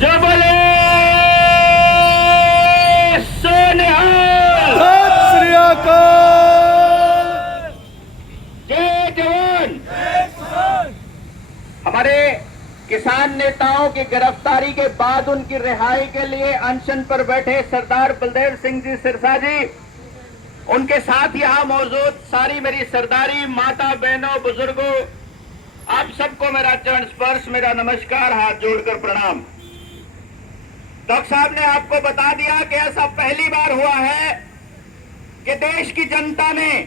जय बोले सोनिहाल। सत श्री अकाल। जय जवान। हमारे किसान नेताओं की गिरफ्तारी के बाद उनकी रिहाई के लिए अनशन पर बैठे सरदार बलदेव सिंह जी सिरसा जी, उनके साथ यहां मौजूद सारी मेरी सरदारी माता बहनों बुजुर्गों, आप सबको मेरा चरण स्पर्श, मेरा नमस्कार, हाथ जोड़कर प्रणाम। डॉक्टर साहब ने आपको बता दिया कि ऐसा पहली बार हुआ है कि देश की जनता ने,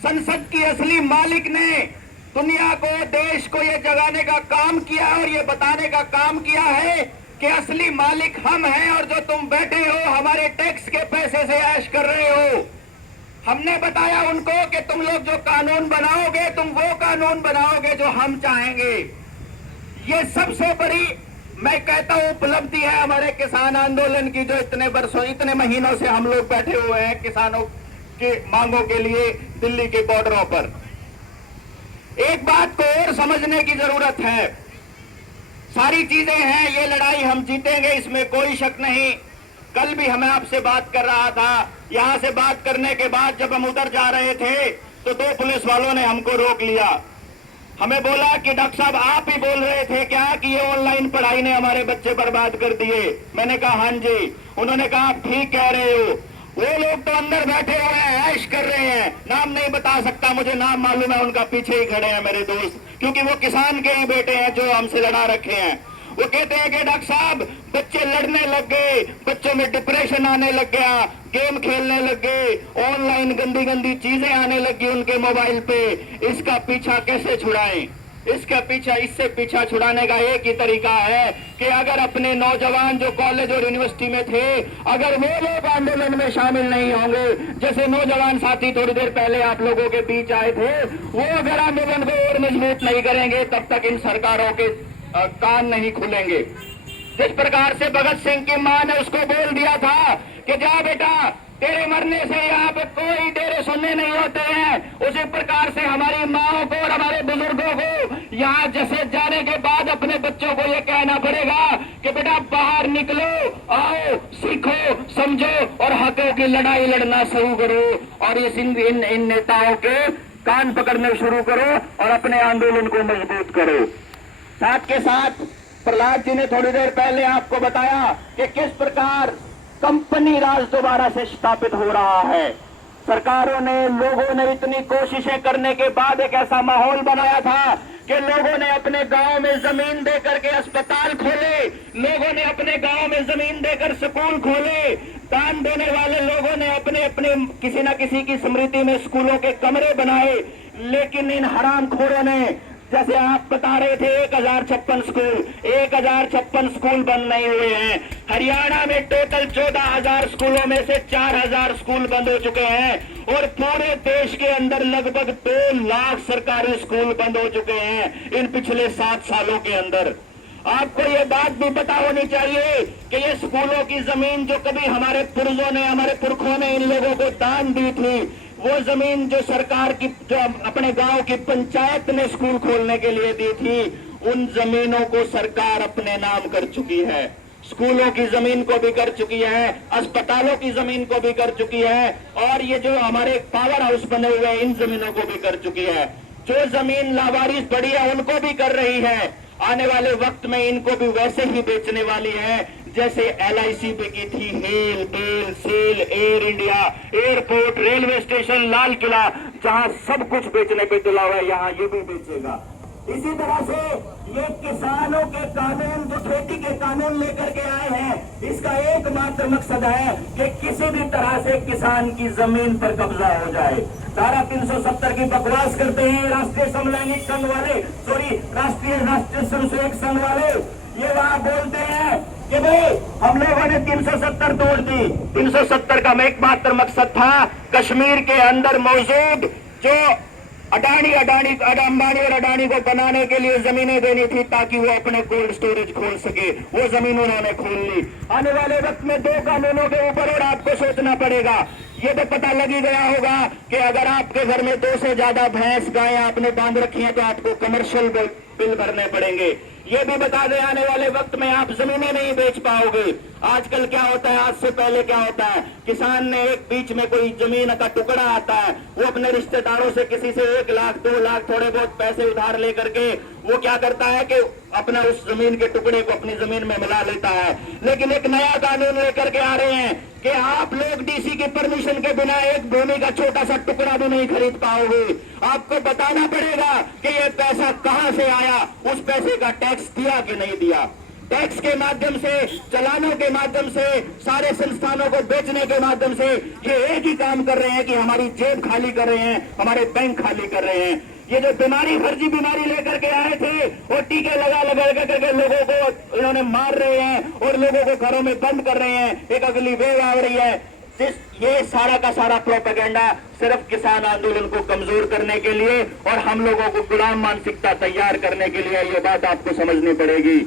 संसद की असली मालिक ने दुनिया को, देश को यह जगाने का काम किया और ये बताने का काम किया है कि असली मालिक हम हैं और जो तुम बैठे हो हमारे टैक्स के पैसे से ऐश कर रहे हो। हमने बताया उनको कि तुम लोग जो कानून बनाओगे, तुम वो कानून बनाओगे जो हम चाहेंगे। ये सबसे बड़ी, मैं कहता हूं, उपलब्धि है हमारे किसान आंदोलन की, जो इतने वर्षों, इतने महीनों से हम लोग बैठे हुए हैं किसानों की मांगों के लिए दिल्ली के बॉर्डरों पर। एक बात को और समझने की जरूरत है। सारी चीजें हैं, ये लड़ाई हम जीतेंगे, इसमें कोई शक नहीं। कल भी हमें आपसे बात कर रहा था, यहां से बात करने के बाद जब हम उधर जा रहे थे तो दो पुलिस वालों ने हमको रोक लिया। हमें बोला कि डॉक्टर साहब आप ही बोल रहे थे क्या कि ये ऑनलाइन पढ़ाई ने हमारे बच्चे बर्बाद कर दिए? मैंने कहा हाँ जी। उन्होंने कहा आप ठीक कह रहे हो, वो लोग तो अंदर बैठे हुए हैं, ऐश कर रहे हैं। नाम नहीं बता सकता, मुझे नाम मालूम है, उनका पीछे ही खड़े हैं मेरे दोस्त, क्योंकि वो किसान के ही बेटे हैं जो हमसे लड़ा रखे हैं। वो कहते हैं कि डॉक्टर साहब बच्चे लड़ने लग गए, बच्चों में डिप्रेशन आने लग गया, गेम खेलने लग गए, ऑनलाइन गंदी गंदी चीजें आने लगी उनके मोबाइल पे। इसका पीछा कैसे छुड़ाएं? इससे पीछा छुड़ाने का एक ही तरीका है कि अगर अपने नौजवान जो कॉलेज और यूनिवर्सिटी में थे, अगर वो लोग आंदोलन में शामिल नहीं होंगे, जैसे नौजवान साथी थोड़ी देर पहले आप लोगों के बीच आए थे, वो अगर आंदोलन को और मजबूत नहीं करेंगे तब तक इन सरकारों के कान नहीं खुलेंगे। जिस प्रकार से भगत सिंह की मां ने उसको बोल दिया था कि जा बेटा, तेरे मरने से यहाँ पे कोई डेरे सुनने नहीं होते हैं, उसी प्रकार से हमारी माओं को और हमारे बुजुर्गों को यहाँ जैसे जाने के बाद अपने बच्चों को ये कहना पड़ेगा कि बेटा बाहर निकलो, आओ, सीखो, समझो और हकों की लड़ाई लड़ना शुरू करो और इस इन नेताओं के कान पकड़ने शुरू करो और अपने आंदोलन को मजबूत करो। साथ के साथ प्रहलाद जी ने थोड़ी देर पहले आपको बताया कि किस प्रकार कंपनी राज दोबारा से स्थापित हो रहा है। सरकारों ने, लोगों ने इतनी कोशिशें करने के बाद एक ऐसा माहौल बनाया था कि लोगों ने अपने गांव में जमीन देकर के अस्पताल खोले, लोगों ने अपने गांव में जमीन देकर स्कूल खोले, दान देने वाले लोगों ने अपने अपने किसी न किसी की स्मृति में स्कूलों के कमरे बनाए। लेकिन इन हरामखोरों ने, जैसे आप बता रहे थे, 1056 स्कूल बंद नहीं हुए हैं। हरियाणा में टोटल 14,000 स्कूलों में से 4,000 स्कूल बंद हो चुके हैं और पूरे देश के अंदर लगभग 2 लाख सरकारी स्कूल बंद हो चुके हैं इन पिछले 7 सालों के अंदर। आपको ये बात भी पता होनी चाहिए कि ये स्कूलों की जमीन जो कभी हमारे पूर्वजों ने, हमारे पुरखों ने इन लोगों को दान दी थी, वो जमीन जो सरकार की, जो अपने गांव की पंचायत ने स्कूल खोलने के लिए दी थी, उन जमीनों को सरकार अपने नाम कर चुकी है। स्कूलों की जमीन को भी कर चुकी है, अस्पतालों की जमीन को भी कर चुकी है और ये जो हमारे पावर हाउस बने हुए हैं इन जमीनों को भी कर चुकी है। जो जमीन लावारिस पड़ी है उनको भी कर रही है। आने वाले वक्त में इनको भी वैसे ही बेचने वाली है जैसे LIC पे की थी, HAL, BEL, SAIL, Air India, airport, railway station, Lal Qila, जहां सब कुछ बेचने पे तुला हुआ है, यहाँ ये भी बेचेगा। इसी तरह से ये किसानों के कानून, जो खेती के कानून लेकर के आए हैं, इसका एकमात्र मकसद है कि किसी भी तरह से किसान की जमीन पर कब्जा हो जाए। धारा 370 की बकवास करते हैं राष्ट्रीय समलैंगिक संघ वाले, राष्ट्रीय स्वयंसेवक संघ वाले। ये वहां बोलते हैं कि भाई हम लोगों ने 370 तोड़ दी। 370 का एकमात्र मकसद था कश्मीर के अंदर मौजूद जो अंबानी और अडानी को बनाने के लिए जमीनें देनी थी ताकि वो अपने कोल्ड स्टोरेज खोल सके। वो जमीन उन्होंने खोल ली। आने वाले वक्त में 2 कानूनों के ऊपर और आपको सोचना पड़ेगा। ये तो पता लग ही गया होगा कि अगर आपके घर में 2 से ज्यादा भैंस गायें आपने बांध रखी हैं तो आपको कमर्शियल बिल भरने पड़ेंगे। ये भी बता दें, आने वाले वक्त में आप जमीनें नहीं बेच पाओगे। आजकल क्या होता है, आज से पहले क्या होता है, किसान ने एक बीच में कोई जमीन का टुकड़ा आता है, वो अपने रिश्तेदारों से किसी से 1 लाख 2 लाख थोड़े बहुत पैसे उधार लेकर के वो क्या करता है कि अपना उस जमीन के टुकड़े को अपनी जमीन में मिला लेता है। लेकिन एक नया कानून लेकर के आ रहे हैं कि आप लोग डीसी की परमिशन के बिना एक भूमि का छोटा सा टुकड़ा भी नहीं खरीद पाओगे। आपको बताना पड़ेगा कि ये पैसा कहां से आया, उस पैसे का टैक्स दिया कि नहीं दिया। टैक्स के माध्यम से, चालानों के माध्यम से, सारे संस्थानों को बेचने के माध्यम से ये एक ही काम कर रहे हैं कि हमारी जेब खाली कर रहे हैं, हमारे बैंक खाली कर रहे हैं। ये जो बीमारी, फर्जी बीमारी लेकर के आए थे और टीके लगा करके लोगों को इन्होंने मार रहे हैं और लोगों को घरों में बंद कर रहे हैं। एक अगली वेव आ रही है। ये सारा का सारा प्रोपेगेंडा सिर्फ किसान आंदोलन को कमजोर करने के लिए और हम लोगों को गुलाम मानसिकता तैयार करने के लिए, ये बात आपको समझनी पड़ेगी।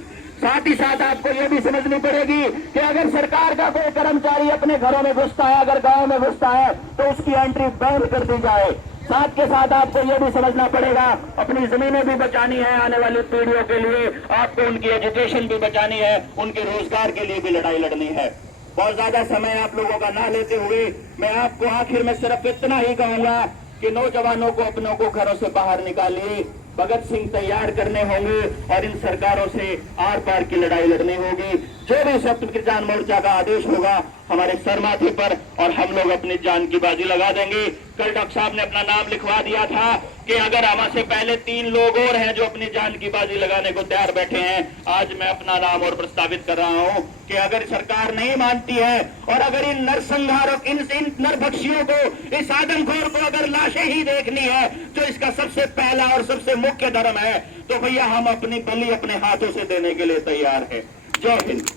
साथ ही साथ आपको यह भी समझनी पड़ेगी कि अगर सरकार का कोई कर्मचारी अपने घरों में घुसता है, अगर गांव में घुसता है, तो उसकी एंट्री बैन कर दी जाए। साथ के साथ आपको यह भी समझना पड़ेगा, अपनी जमीनें भी बचानी है आने वाली पीढ़ियों के लिए, आपको उनकी एजुकेशन भी बचानी है, उनके रोजगार के लिए भी लड़ाई लड़नी है। बहुत ज्यादा समय आप लोगों का ना लेते हुए मैं आपको आखिर में सिर्फ इतना ही कहूंगा कि नौजवानों को अपनों को घरों से बाहर निकालिए, भगत सिंह तैयार करने होंगे और इन सरकारों से आर पार की लड़ाई लड़नी होगी। जो भी संयुक्त किसान मोर्चा का आदेश होगा हमारे सर माथे पर, और हम लोग अपनी जान की बाजी लगा देंगे। कल डॉक्टर साहब ने अपना नाम लिखवा दिया था कि अगर हमसे पहले 3 लोग और हैं जो अपनी जान की बाजी लगाने को तैयार बैठे हैं, आज मैं अपना नाम और प्रस्तावित कर रहा हूं कि अगर सरकार नहीं मानती है और अगर इन नरसंहारों, इन नरभक्षियों को, इस आदमखोर को अगर लाशें ही देखनी है जो इसका सबसे पहला और सबसे मुख्य धर्म है, तो भैया हम अपनी बलि अपने हाथों से देने के लिए तैयार है। जय हिंद।